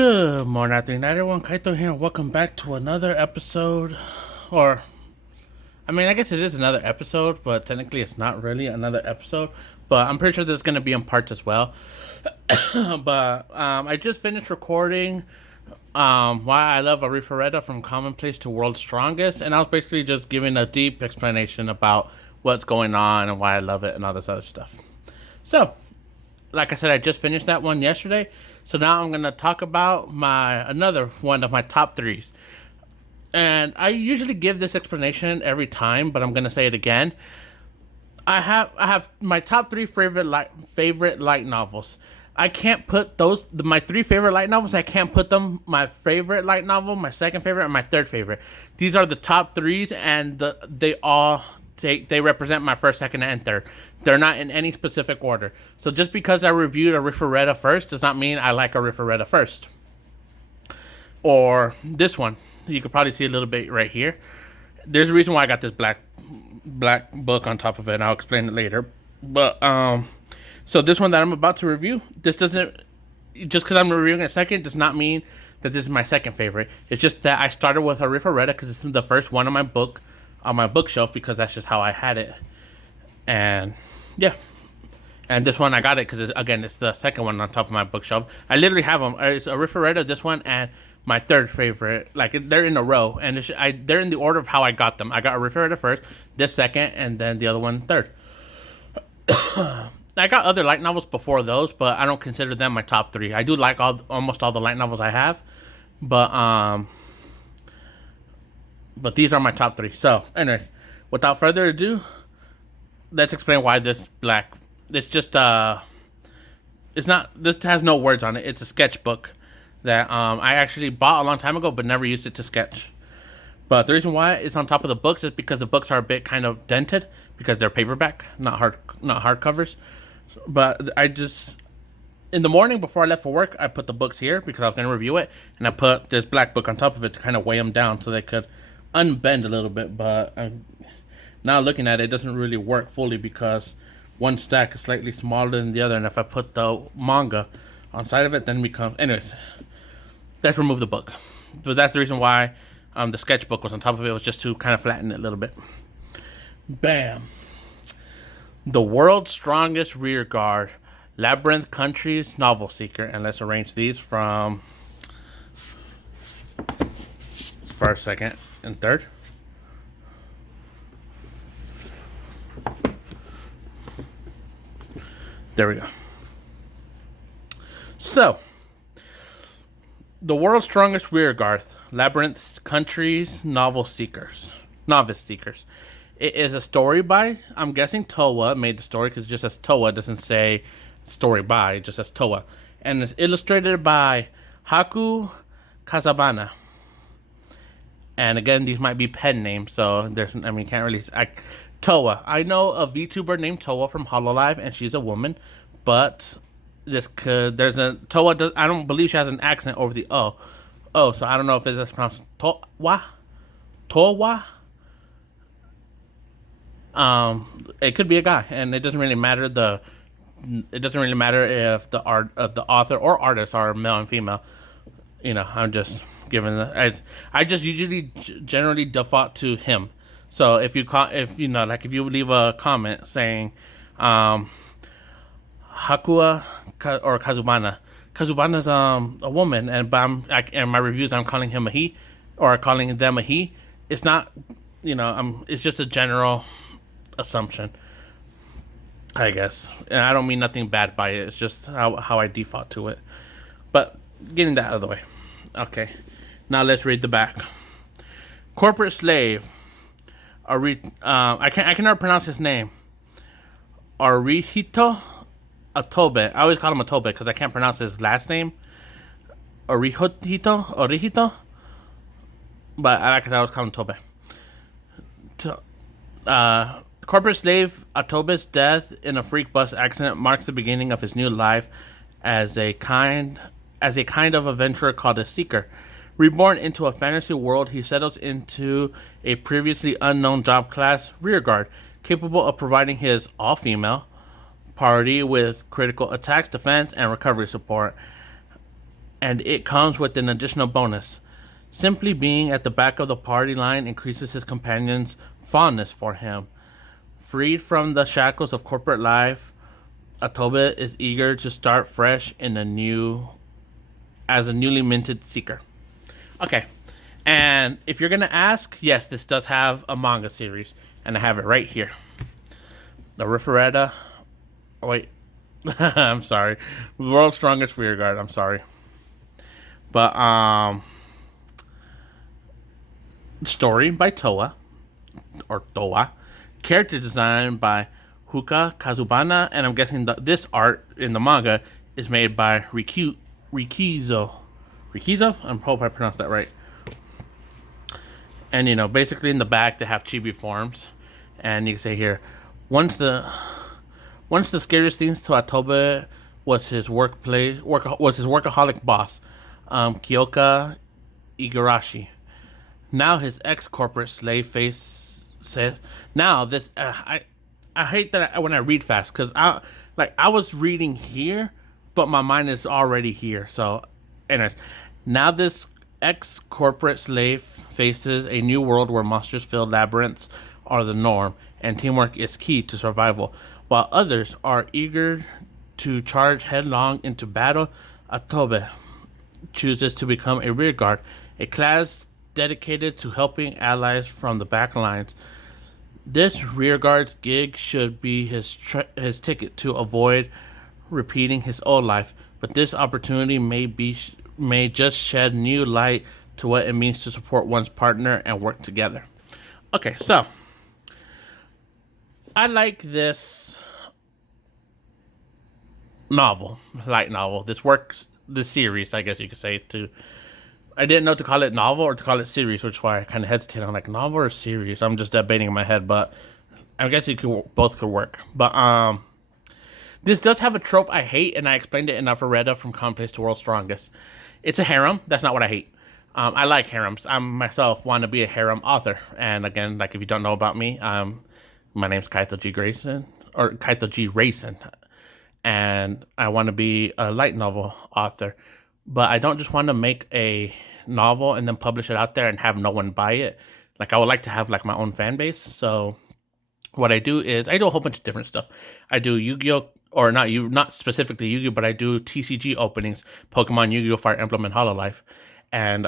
Good morning, afternoon, night, everyone. Kaito here, and welcome back to another episode. Or, I guess it is another episode, but technically it's not really another episode. But I'm pretty sure there's going to be in parts as well. But I just finished recording Why I Love Arifareta from Commonplace to World's Strongest. And I was basically just giving a deep explanation about what's going on and why I love it and all this other stuff. So, like I said, I just finished that one yesterday. So now I'm gonna talk about another one of my top threes. And I usually give this explanation every time, but I'm gonna say it again. I have my top three favorite light novels. I can't put my three favorite light novels. I can't put them my favorite light novel, my second favorite, and my third favorite. These are the top threes, and they represent my first, second, and third. They're not in any specific order. So just because I reviewed Arifareta first does not mean I like Arifareta first. Or this one. You could probably see a little bit right here. There's a reason why I got this black book on top of it, and I'll explain it later. But, so this one that I'm about to review, just because I'm reviewing it second does not mean that this is my second favorite. It's just that I started with Arifareta because it's the first one on my bookshelf, because that's just how I had it. And yeah, and this one I got it because it's the second one on top of my bookshelf. I literally have them. It's Arifareta, this one, and my third favorite. Like, they're in a row, and they're in the order of how I got them. I got Arifareta first, this second, and then the other one third. I got other light novels before those, but I don't consider them my top three. I do like almost all the light novels I have, but these are my top three. So, anyways, without further ado, let's explain why this black. It's just it's not. This has no words on it. It's a sketchbook that I actually bought a long time ago, but never used it to sketch. But the reason why it's on top of the books is because the books are a bit kind of dented because they're paperback, not hardcovers. But I just, in the morning before I left for work, I put the books here because I was going to review it, and I put this black book on top of it to kind of weigh them down so they could unbend a little bit. But now looking at it, it doesn't really work fully because one stack is slightly smaller than the other, and if I put the manga on side of it, then it becomes. Anyways, let's remove the book. So that's the reason why the sketchbook was on top of it, was just to kind of flatten it a little bit. Bam. The World's Strongest Rearguard, Labyrinth Country's Novel Seeker. And let's arrange these from first, second, and third. There we go. So, The World's Strongest Rearguard, Labyrinth Country's Novice Seekers. It is a story by, I'm guessing Towa made the story because it just says Towa. It doesn't say story by, it just says Towa. And it's illustrated by Haku Kazabana. And again, these might be pen names, so can't really. Towa. I know a VTuber named Towa from Hololive, and she's a woman, but there's a Towa. I don't believe she has an accent over the O. Oh, so I don't know if it's pronounced Towa. It could be a guy, and it doesn't really matter. It doesn't really matter if the author or artist are male and female. I'm just giving I just usually generally default to him. So if you leave a comment saying Hakua or Kazubana. Kazubana's a woman, and in my reviews I'm calling him a he, or calling them a he. It's not, it's just a general assumption, I guess. And I don't mean nothing bad by it. It's just how I default to it. But getting that out of the way. Okay. Now let's read the back. Corporate slave. I can never pronounce his name. Arihito Atobe. I always call him Atobe because I can't pronounce his last name. Orihito. But I always call him Tobe. Corporate slave Atobe's death in a freak bus accident marks the beginning of his new life as a kind of adventurer called a seeker. Reborn into a fantasy world, he settles into a previously unknown job class, Rearguard, capable of providing his all-female party with critical attacks, defense, and recovery support. and it comes with an additional bonus. Simply being at the back of the party line increases his companions' fondness for him. Freed from the shackles of corporate life, Atobe is eager to start fresh in a new as a newly minted seeker. Okay. And if you're gonna ask, yes, this does have a manga series, and I have it right here. The Rearguard. Oh, wait, I'm sorry. World's Strongest Rearguard. I'm sorry, but story by Toa or Toa, character design by Huka Kazubana, and I'm guessing this art in the manga is made by Rikizo. Rikizo? I hope I pronounced that right. And basically in the back they have chibi forms, and you can say here, once the scariest things to Atobe was his workaholic boss, Kyoka Igarashi. Now his ex-corporate slave face says, now this I hate that when I read fast, because I was reading here, but my mind is already here. So, anyways, now this ex-corporate slave faces a new world where monsters-filled labyrinths are the norm, and teamwork is key to survival. While others are eager to charge headlong into battle, Atobe chooses to become a rearguard, a class dedicated to helping allies from the back lines. This rearguard's gig should be his ticket to avoid repeating his old life, but this opportunity may just shed new light to what it means to support one's partner and work together. Okay, so I like this light novel. This series, I guess you could say. I didn't know to call it novel or to call it series, which is why I kind of hesitated. I'm like, novel or series? I'm just debating in my head, but I guess both could work. But this does have a trope I hate, and I explained it in Alpharetta from Commonplace to World's Strongest. It's a harem. That's not what I hate. I like harems. I myself want to be a harem author. And again, like if you don't know about me, my name's Kaito G. Grayson, or Kaito G. Racing, and I want to be a light novel author. But I don't just want to make a novel and then publish it out there and have no one buy it. Like I would like to have like my own fan base. So what I do is I do a whole bunch of different stuff. I do Yu-Gi-Oh, or not specifically Yu-Gi-Oh, but I do TCG openings, Pokemon, Yu-Gi-Oh, Fire Emblem, and Hololive. And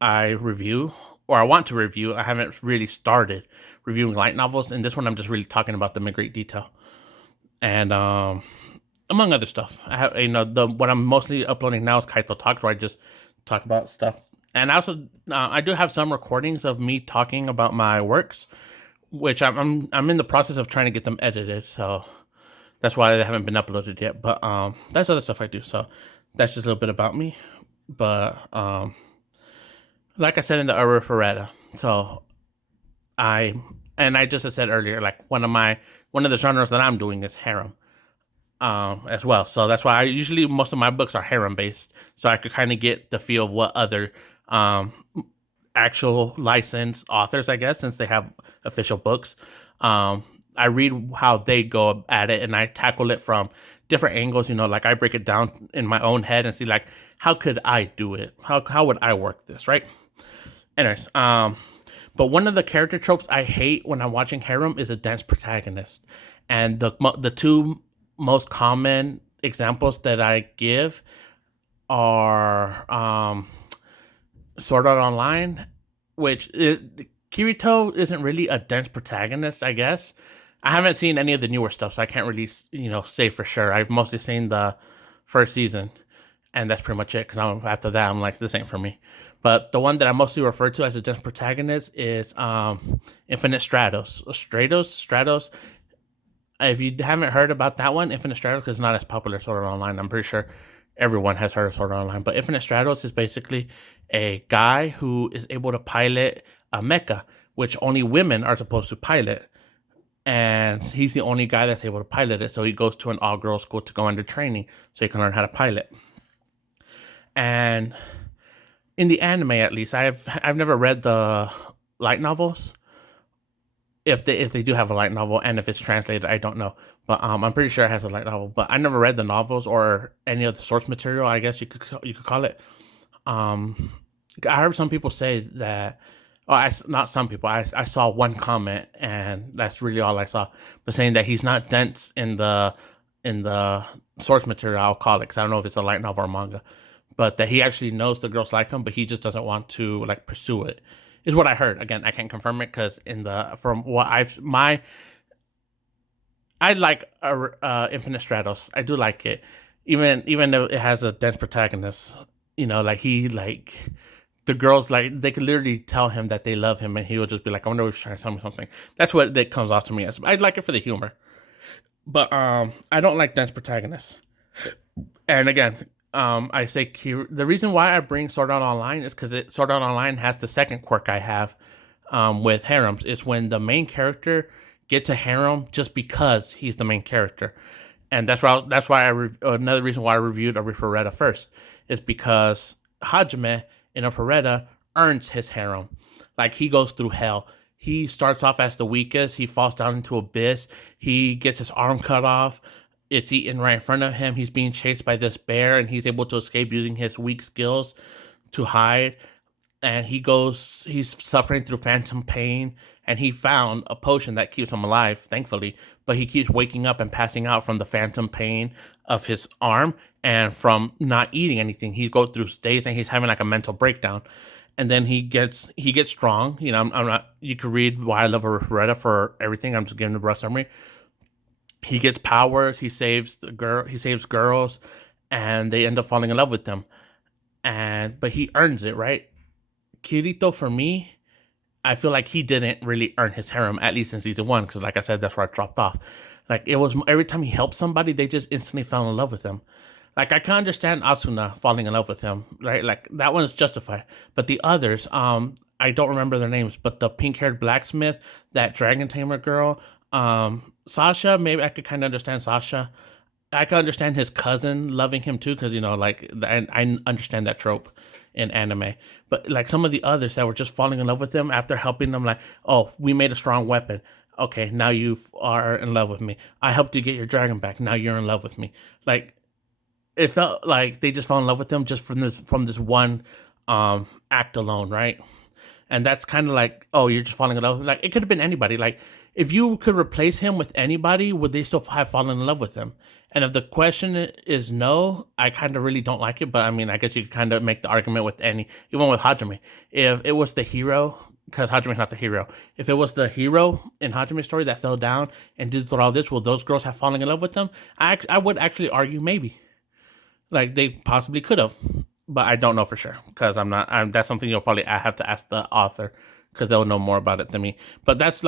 I review, or I want to review. I haven't really started reviewing light novels, and this one I'm just really talking about them in great detail. And among other stuff, I have what I'm mostly uploading now is Kaito Talks, where I just talk about stuff. And also, I do have some recordings of me talking about my works, which I'm in the process of trying to get them edited. So that's why they haven't been uploaded yet. But that's other stuff I do. So that's just a little bit about me. But like I said in the Ferretta, so I just said earlier, like one of the genres that I'm doing is harem. As well. So that's why most of my books are harem based. So I could kind of get the feel of what other actual licensed authors, I guess, since they have official books. I read how they go at it, and I tackle it from different angles. Like I break it down in my own head and see like, how could I do it? How would I work this, right? Anyways, but one of the character tropes I hate when I'm watching harem is a dense protagonist. And the two most common examples that I give are Sword Art Online, which Kirito isn't really a dense protagonist, I guess. I haven't seen any of the newer stuff, so I can't really say for sure. I've mostly seen the first season, and that's pretty much it, because after that I'm like, this ain't for me. But the one that I mostly refer to as a dense protagonist is Infinite Stratos. Stratos. If you haven't heard about that one, Infinite Stratos, because it's not as popular as Sword Art Online, I'm pretty sure everyone has heard of Sword Art Online. But Infinite Stratos is basically a guy who is able to pilot a mecha, which only women are supposed to pilot. And he's the only guy that's able to pilot it. So he goes to an all-girls school to go under training so he can learn how to pilot. And in the anime, at least, I've never read the light novels, if they do have a light novel, and if it's translated, I don't know. But I'm pretty sure it has a light novel. But I never read the novels or any of the source material, I guess you could call it. Um, I heard some people say that. Oh, not some people. I saw one comment, and that's really all I saw. But saying that he's not dense in the source material, I'll call it, because I don't know if it's a light novel or manga, but that he actually knows the girls like him, but he just doesn't want to like pursue it. Is what I heard. Again, I can't confirm it because in the from what I like Infinite Stratos. I do like it, even though it has a dense protagonist. Like the girls, like, they could literally tell him that they love him, and he will just be like, "I wonder if he's trying to tell me something." That's what it comes off to me as. I like it for the humor, but I don't like dense protagonists. And again, I say the reason why I bring Sword Art Online is because Sword Art Online has the second quirk I have with harems. Is when the main character gets a harem just because he's the main character, and another reason why I reviewed a Referetta first is because Hajime in a Ferretta earns his harem. Like, he goes through hell. He starts off as the weakest. He falls down into abyss. He gets his arm cut off. It's eaten right in front of him. He's being chased by this bear, and he's able to escape using his weak skills to hide. And he's suffering through phantom pain, and he found a potion that keeps him alive, thankfully. But he keeps waking up and passing out from the phantom pain of his arm and from not eating anything. He goes through stages, and he's having like a mental breakdown. And then he gets strong. I'm not. You can read Why I Love a Referetta for everything. I'm just giving a rough summary. He gets powers. He saves the girl. He saves girls, and they end up falling in love with them. But he earns it, right? Kirito, for me, I feel like he didn't really earn his harem, at least in season one, because, like I said, that's where I dropped off. Like, it was every time he helped somebody, they just instantly fell in love with him. Like, I can understand Asuna falling in love with him, right? Like, that one's justified. But the others, I don't remember their names, but the pink-haired blacksmith, that dragon tamer girl, Sasha, maybe I could kind of understand Sasha. I could understand his cousin loving him too, because like, I understand that trope in anime. But like, some of the others that were just falling in love with him after helping them, like, oh, we made a strong weapon. Okay, now you are in love with me. I helped you get your dragon back. Now you're in love with me. Like, it felt like they just fell in love with him just from this one act alone, right? And that's kind of like, oh, you're just falling in love. Like, it could have been anybody. Like, if you could replace him with anybody, would they still have fallen in love with him? And if the question is no, I kind of really don't like it. But I mean, I guess you could kind of make the argument with even with Hajime. If it was the hero, because Hajime's not the hero. If it was the hero in Hajime's story that fell down and did all this, will those girls have fallen in love with them? I would actually argue maybe. Like, they possibly could have, but I don't know for sure, because that's something I have to ask the author, because they'll know more about it than me. But that's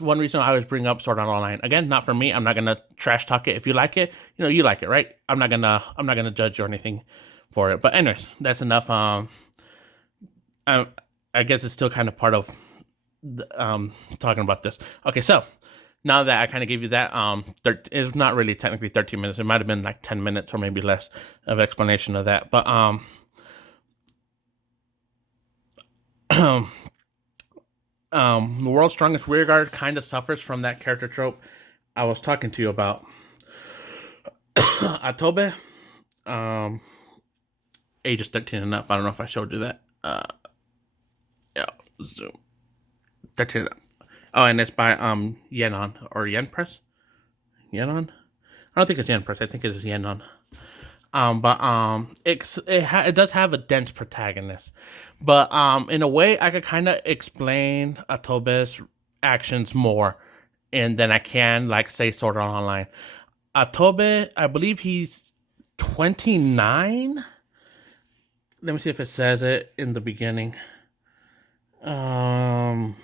one reason I always bring up Sword Art Online. Again, not for me. I'm not gonna trash talk it. If you like it, you like it, right? I'm not gonna judge you or anything for it. But anyways, that's enough. I guess it's still kind of part of talking about this. Okay, so now that I kind of gave you that, it's not really technically 13 minutes. It might have been like 10 minutes or maybe less of explanation of that. But the world's strongest rearguard kind of suffers from that character trope I was talking to you about. Atobe, ages 13 and up. I don't know if I showed you that. Yeah, zoom. 13 and up. Oh, and it's by Yenon or Yen Press. Yenon? I don't think it's Yen Press. I think it's Yenon. It does have a dense protagonist, but in a way I could kind of explain Atobe's actions more, and than I can, like, say, Sword Art Online. Atobe, I believe he's 29. Let me see if it says it in the beginning. I'm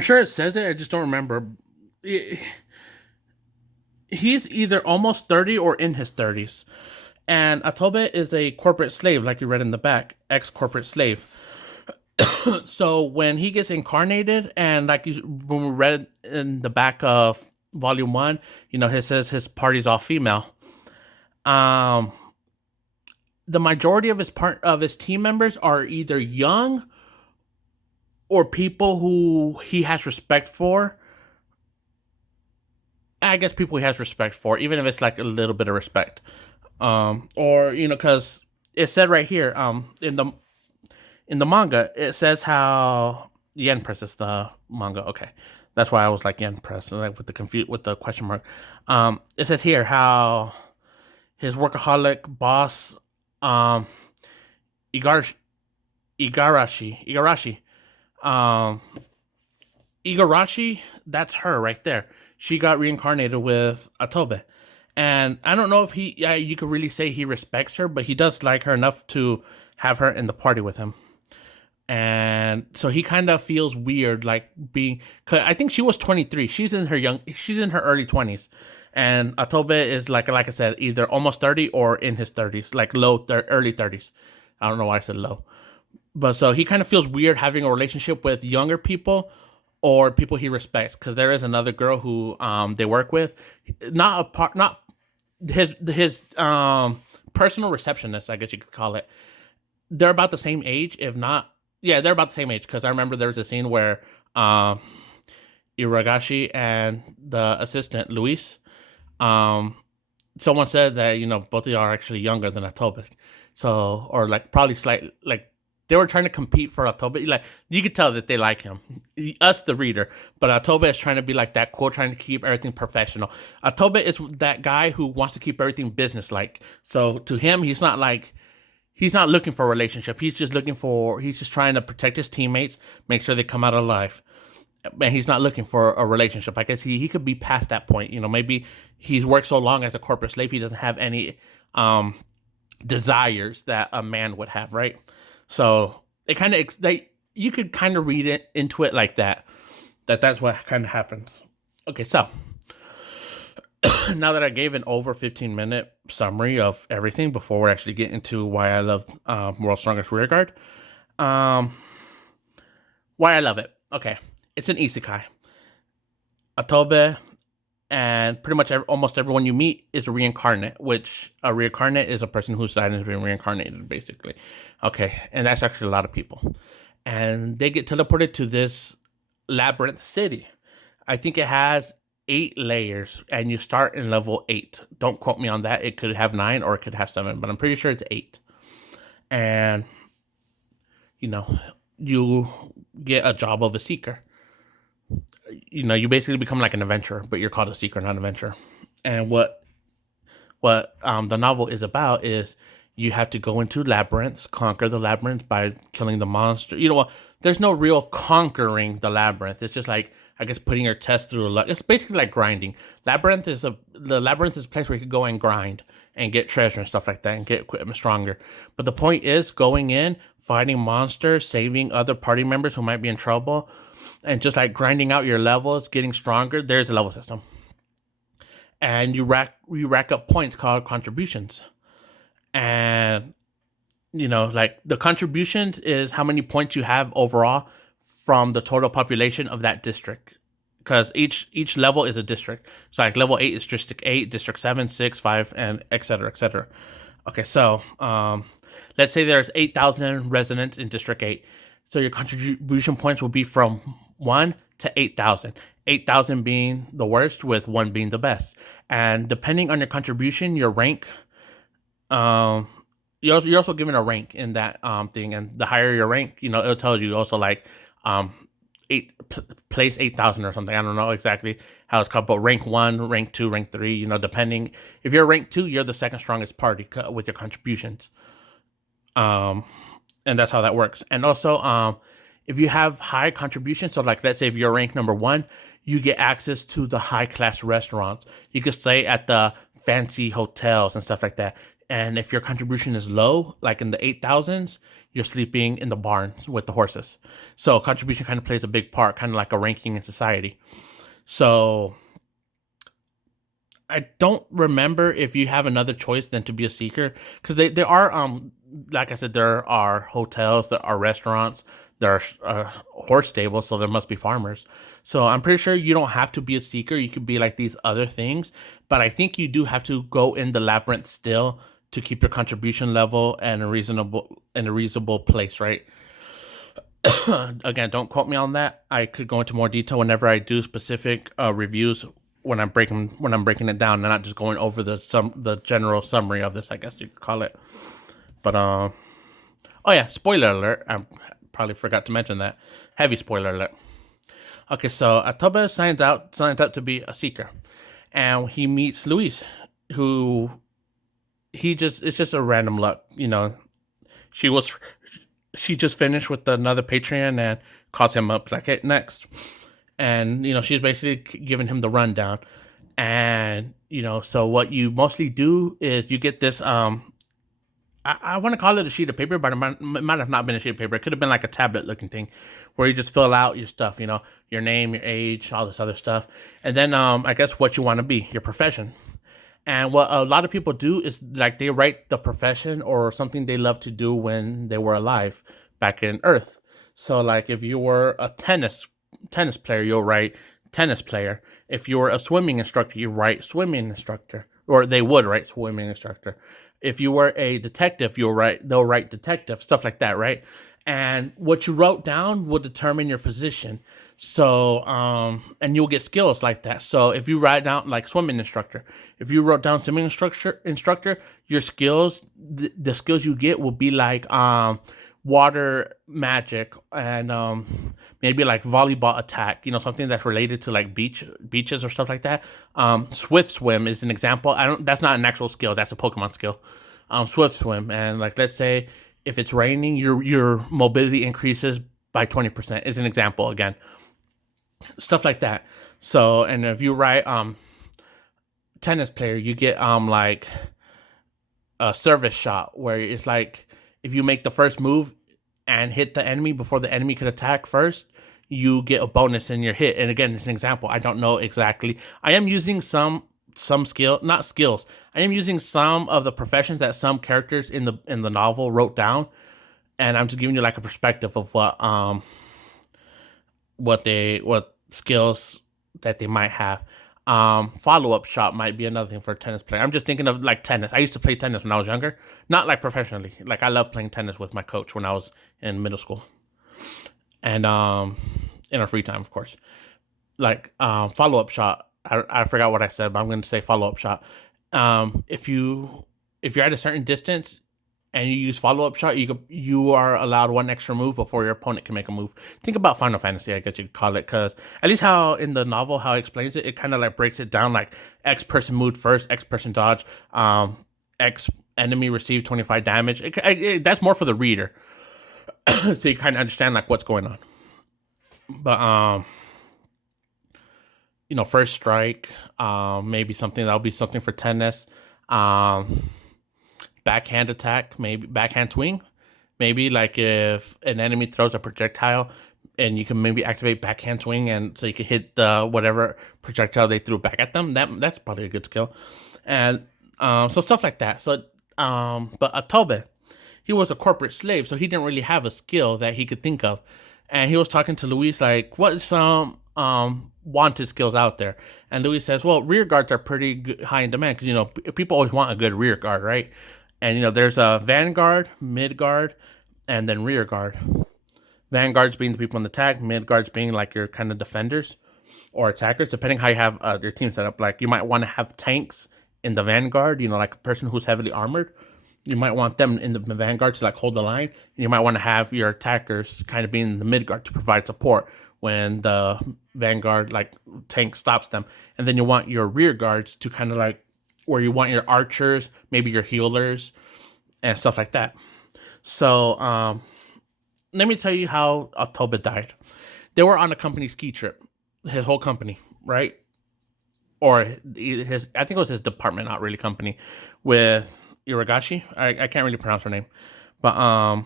sure it says it. I just don't remember. He's either almost 30 or in his 30s. And Atobe is a corporate slave, like you read in the back, ex-corporate slave. So when he gets incarnated, and when we read in the back of Volume 1, it says his party's all female. The majority of his team members are either young or people who he has respect for. I guess people he has respect for, even if it's like a little bit of respect. Or because it said right here, in the manga, it says how Yen Press is the manga. Okay, that's why I was like Yen Press, like with the question mark. It says here how his workaholic boss, um, Igar Igarashi, um, Igarashi, that's her right there. She got reincarnated with Atobe. And I don't know if you could really say he respects her, but he does like her enough to have her in the party with him. And so he kind of feels weird, like cause I think she was 23. She's in her early 20s. And Atobe is like I said, either almost 30 or in his 30s, like early 30s. I don't know why I said low. But so he kind of feels weird having a relationship with younger people or people he respects, because there is another girl who they work with, not his personal receptionist, I guess you could call it. They're about the same age, if not, yeah, they're about the same age. Because I remember there was a scene where Iragashi and the assistant Luis, someone said that both of y'all are actually younger than Atobe, so or like probably slightly like they were trying to compete for Atobe. Like you could tell that they like him, us the reader. But Atobe is trying to be like that quote, trying to keep everything professional. Atobe is that guy who wants to keep everything business like. So to him, he's not looking for a relationship. He's just trying to protect his teammates, make sure they come out alive. And he's not looking for a relationship. I guess he could be past that point. Maybe he's worked so long as a corporate slave, he doesn't have any desires that a man would have, right? So it kind of you could kind of read it into it like that. That's what kind of happens. Okay, so now that I gave an over 15-minute summary of everything before we actually get into why I love World's Strongest Rearguard, why I love it. Okay, it's an isekai. Atobe and pretty much almost everyone you meet is a reincarnate, which a reincarnate is a person who's died and has been reincarnated, basically. Okay, and that's actually a lot of people. And they get teleported to this labyrinth city. I think it has 8 layers, and you start in level 8. Don't quote me on that. It could have 9 or it could have 7, but I'm pretty sure it's 8. And, you get a job of a seeker. You basically become like an adventurer, but you're called a seeker, not an adventurer. And what the novel is about is you have to go into labyrinths, conquer the labyrinth by killing the monster. There's no real conquering the labyrinth. It's just like, I guess, putting your test through. It's basically like grinding. The labyrinth is a place where you could go and grind and get treasure and stuff like that and get equipment stronger. But the point is going in, fighting monsters, saving other party members who might be in trouble, and just like grinding out your levels, getting stronger. There's a level system. And you rack up points called contributions. And like the contributions is how many points you have overall from the total population of that district, because each level is a district. So like level 8 is district 8, district 7, 6, 5, and etc., etc. Okay, so let's say there's 8,000 residents in district 8. So your contribution points will be from 1 to 8,000. 8,000 being the worst, with 1 being the best. And depending on your contribution, your rank, you're also given a rank in that thing, and the higher your rank, it'll tell you also like place 8,000 or something. I don't know exactly how it's called, but rank 1, rank 2, rank 3. Depending, if you're rank 2, you're the second strongest party with your contributions. And that's how that works. And also, if you have high contributions, so like let's say if you're rank number 1, you get access to the high class restaurants. You can stay at the fancy hotels and stuff like that. And if your contribution is low, like in the 8,000s, you're sleeping in the barns with the horses. So contribution kind of plays a big part, kind of like a ranking in society. So I don't remember if you have another choice than to be a seeker, because there are, like I said, there are hotels, there are restaurants, there are horse stables, so there must be farmers. So I'm pretty sure you don't have to be a seeker. You could be like these other things, but I think you do have to go in the labyrinth still to keep your contribution level and a reasonable place, right? Again, don't quote me on that. I could go into more detail whenever I do specific reviews when I'm breaking it down, and not just going over the general summary of this, I guess you could call it. But oh yeah, spoiler alert. I probably forgot to mention that. Heavy spoiler alert. Okay, so Atobe signs up to be a seeker, and he meets Luis, who it's just a random luck. She was she just finished with another Patreon and calls him up like, hey, next. And, she's basically giving him the rundown. And, so what you mostly do is you get this, I want to call it a sheet of paper, but it might have not been a sheet of paper. It could have been like a tablet looking thing where you just fill out your stuff, your name, your age, all this other stuff. And then, I guess what you want to be, your profession. And what a lot of people do is like they write the profession or something they love to do when they were alive back in Earth. So like if you were a tennis player, you'll write tennis player. If you were a swimming instructor, you write swimming instructor, or they would write swimming instructor. If you were a detective, they'll write detective, stuff like that, right? And what you wrote down will determine your position. So, and you'll get skills like that. So if you write down like swimming instructor, if you wrote down swimming instructor, your skills, the skills you get will be like, water magic and maybe like volleyball attack, something that's related to like beaches or stuff like that. Swift swim is an example. That's not an actual skill, that's a Pokemon skill. Swift swim, and like let's say if it's raining, your mobility increases by 20% is an example again. Stuff like that. So, and if you write tennis player, you get like a service shot where it's like if you make the first move and hit the enemy before the enemy could attack first, you get a bonus in your hit. And again, it's an example. I don't know exactly. I am using some not skills. I am using some of the professions that some characters in the novel wrote down, and I'm just giving you like a perspective of what skills that they might have. Follow-up shot might be another thing for a tennis player. I'm just thinking of like tennis. I used to play tennis when I was younger, not like professionally. Like I love playing tennis with my coach when I was in middle school, and in our free time, of course. Like follow-up shot. I forgot what I said, but I'm going to say follow-up shot. If you're at a certain distance and you use follow-up shot, you are allowed one extra move before your opponent can make a move. Think about Final Fantasy, I guess you could call it, because at least how in the novel how it explains it, it kind of like breaks it down like X person moved first, X person dodge, X enemy received 25 damage. That's more for the reader, so you kind of understand like what's going on. But first strike, maybe that'll be something for tennis. Backhand attack, maybe backhand swing. Maybe like if an enemy throws a projectile and you can maybe activate backhand swing, and so you can hit whatever projectile they threw back at them. That's probably a good skill. And so stuff like that. So but Atobe, he was a corporate slave, so he didn't really have a skill that he could think of. And he was talking to Luis like, what's some wanted skills out there? And Luis says, well, rear guards are pretty good, high in demand, because people always want a good rear guard, right? And there's a vanguard, mid guard, and then rear guard. Vanguards being the people in the attack, mid guards being like your kind of defenders or attackers, depending how you have your team set up. Like you might want to have tanks in the vanguard, like a person who's heavily armored. You might want them in the vanguard to like hold the line. You might want to have your attackers kind of being in the mid guard to provide support when the vanguard like tank stops them. And then you want your rear guards to kind of like where you want your archers, maybe your healers and stuff like that. So let me tell you how Atobe died. They were on a company ski trip, his whole company, right? Or his, I think it was his department, not really company, with Iragashi. I can't really pronounce her name, but and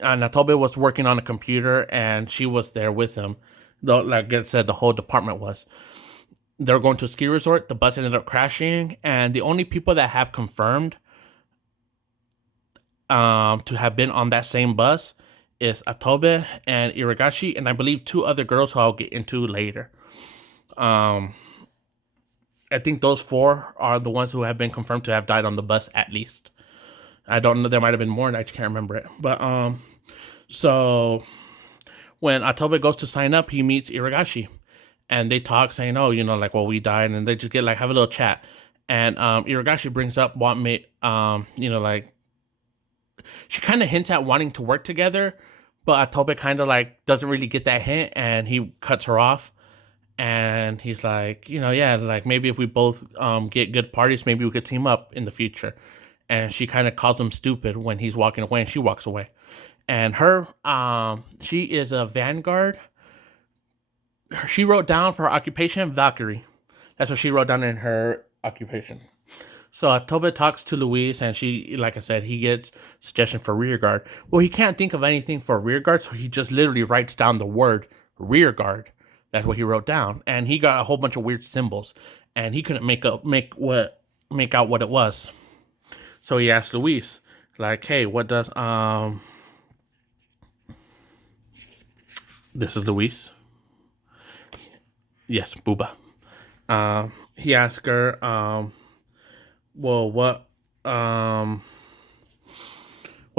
Atobe was working on a computer, and she was there with him. Though, like I said, the whole department was. They were going to a ski resort. The bus ended up crashing, and the only people that have confirmed to have been on that same bus is Atobe and Iragashi, and I believe two other girls who I'll get into later. I think those four are the ones who have been confirmed to have died on the bus at least. I don't know. There might have been more, and I just can't remember it. But So when Atobe goes to sign up, he meets Iragashi, and they talk, saying, "Oh, like, well, we died," and they just get like have a little chat. And Iragashi brings up what made like she kind of hints at wanting to work together, but Atobe kind of like doesn't really get that hint, and he cuts her off. And he's like, yeah, like maybe if we both get good parties, maybe we could team up in the future. And she kind of calls him stupid when he's walking away, and she walks away. And she is a vanguard. She wrote down for her occupation Valkyrie. That's what she wrote down in her occupation. So Toba talks to Luis, and she, like I said, he gets suggestion for rearguard. Well, he can't think of anything for rearguard, so he just literally writes down the word rearguard. That's what he wrote down, and he got a whole bunch of weird symbols, and he couldn't make out what it was. So he asked Luis, like, "Hey, what does This is Luis. Yes, Booba. He asked her, well, what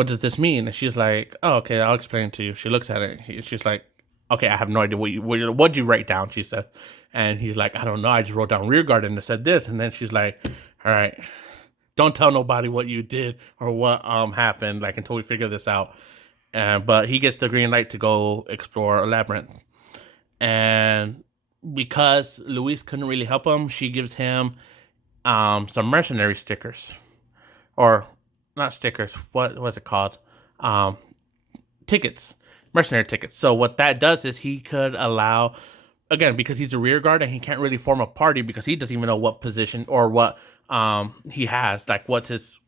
does this mean?" And she's like, "Oh, okay, I'll explain it to you." She looks at it. She's like, "Okay, I have no idea what'd you write down?" She said, and he's like, "I don't know. I just wrote down rearguard and it said this." And then she's like, "All right, don't tell nobody what you did or what happened, like, until we figure this out." But he gets the green light to go explore a labyrinth. And because Luis couldn't really help him, she gives him some mercenary stickers. Or not stickers, what was it called? Tickets. Mercenary tickets. So what that does is he could allow, again, because he's a rear guard and he can't really form a party because he doesn't even know what position or what he has, like what's his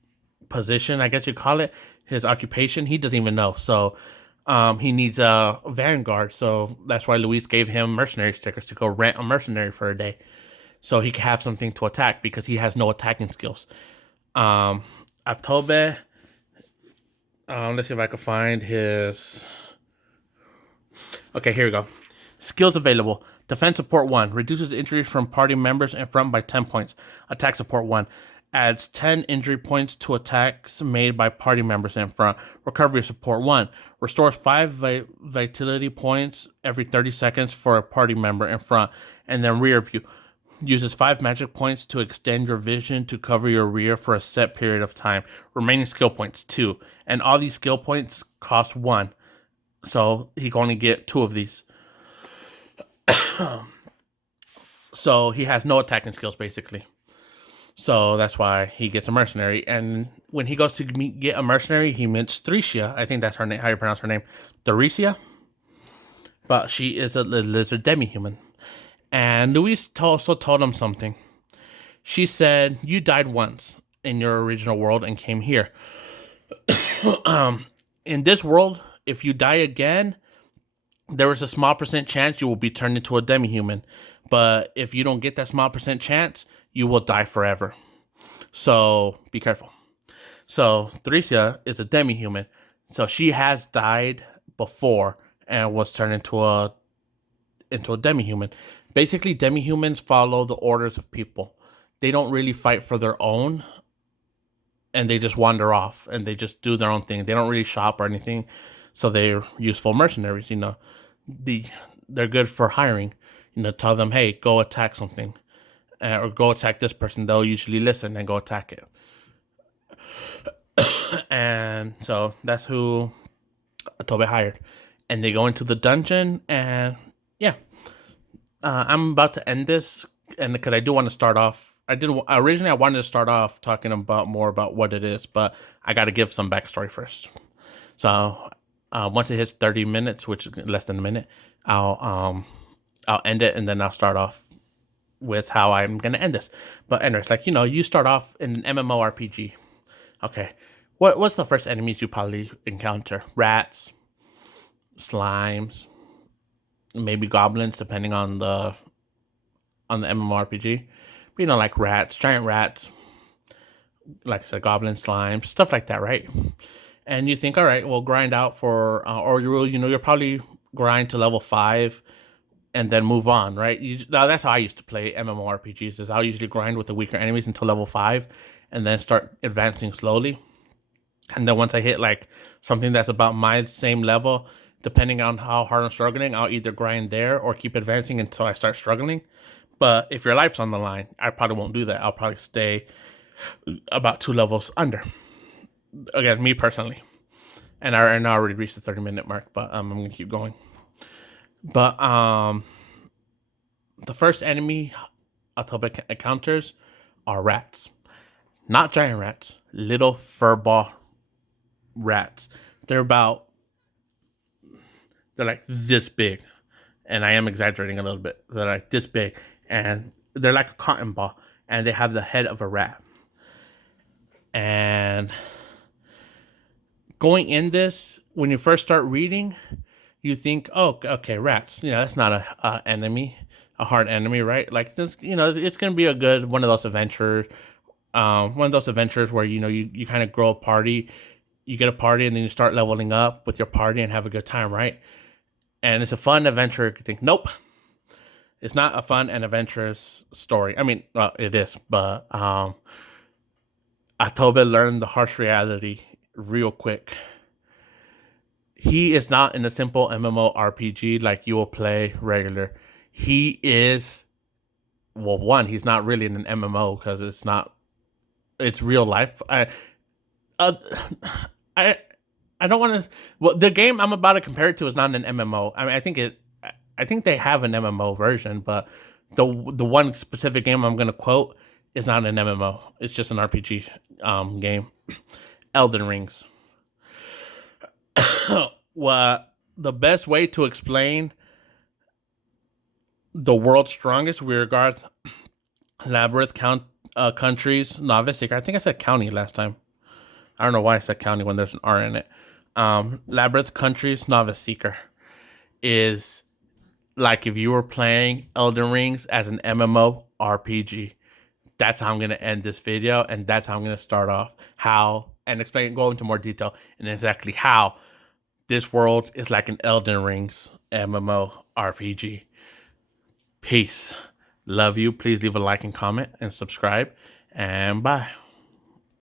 position, I guess you call it, his occupation. He doesn't even know. So he needs a vanguard. So that's why Luis gave him mercenary stickers to go rent a mercenary for a day, so he can have something to attack because he has no attacking skills. Atobe, let's see if I can find his. Okay, here we go. Skills available. Defense support 1. Reduces injuries from party members in front by 10 points. Attack support 1. Adds 10 injury points to attacks made by party members in front. Recovery support 1. Restores 5 vitality points every 30 seconds for a party member in front. And then rear view. Uses 5 magic points to extend your vision to cover your rear for a set period of time. Remaining skill points 2. And all these skill points cost 1. So he can only get 2 of these. So he has no attacking skills, basically. So that's why he gets a mercenary. And when he goes to get a mercenary, he meets Thresia. I think that's her name, how you pronounce her name. Thresia. But she is a lizard demi-human. And Luis also told him something. She said, "You died once in your original world and came here. In this world, if you die again, there is a small percent chance you will be turned into a demi-human. But if you don't get that small percent chance, you will die forever. So be careful." So Thresia is a demi-human. So she has died before and was turned into a demi-human. Basically, demi-humans follow the orders of people. They don't really fight for their own, and they just wander off and they just do their own thing. They don't really shop or anything. So they're useful mercenaries, They're good for hiring. Tell them, "Hey, go attack something." Or go attack this person. They'll usually listen and go attack it. And so that's who Tobe hired. And they go into the dungeon, and yeah. I'm about to end this, and because I do want to start off. Originally I wanted to start off talking more about what it is, but I got to give some backstory first. So once it hits 30 minutes, which is less than a minute, I'll end it, and then I'll start off with how I'm gonna end this. But anyways, you start off in an MMORPG. Okay, what's the first enemies you probably encounter? Rats, slimes, maybe goblins, depending on the MMORPG. But, like rats, giant rats, like I said, goblins, slimes, stuff like that, right? And you think, all right, we'll grind out for, or you'll probably grind to level 5 and then move on, right? Now that's how I used to play MMORPGs. Is I'll usually grind with the weaker enemies until level 5, and then start advancing slowly. And then once I hit like something that's about my same level, depending on how hard I'm struggling, I'll either grind there or keep advancing until I start struggling. But if your life's on the line, I probably won't do that. I'll probably stay about 2 levels under. Again, me personally. And I already reached the 30-minute mark, but I'm gonna keep going. But the first enemy Atomic encounters are rats. Not giant rats, little furball rats. They're like this big. And I am exaggerating a little bit. They're like this big. And they're like a cotton ball. And they have the head of a rat. And going in this, when you first start reading, you think, oh, okay, rats. That's not a enemy, a hard enemy, right? Like this, it's gonna be a good one of those adventures. One of those adventures where you kind of grow a party, you get a party, and then you start leveling up with your party and have a good time, right? And it's a fun adventure. You think, nope, it's not a fun and adventurous story. I mean, well, it is, but Atobe learned the harsh reality real quick. He is not in a simple MMORPG like you will play regular. He is, well, one, he's not really in an MMO because it's real life. I don't want to. Well, the game I'm about to compare it to is not an MMO. I mean, I think they have an MMO version, but the one specific game I'm going to quote is not an MMO. It's just an RPG game. Elden Rings. Well, the best way to explain the world's strongest Rearguard Labyrinth countries novice seeker. I think I said county last time. I don't know why I said county when there's an R in it. Labyrinth countries novice seeker is like if you were playing Elden Rings as an MMO RPG. That's how I'm gonna end this video, and that's how I'm gonna start off go into more detail and exactly how this world is like an Elden Rings MMO RPG. Peace. Love you. Please leave a like and comment and subscribe. And bye.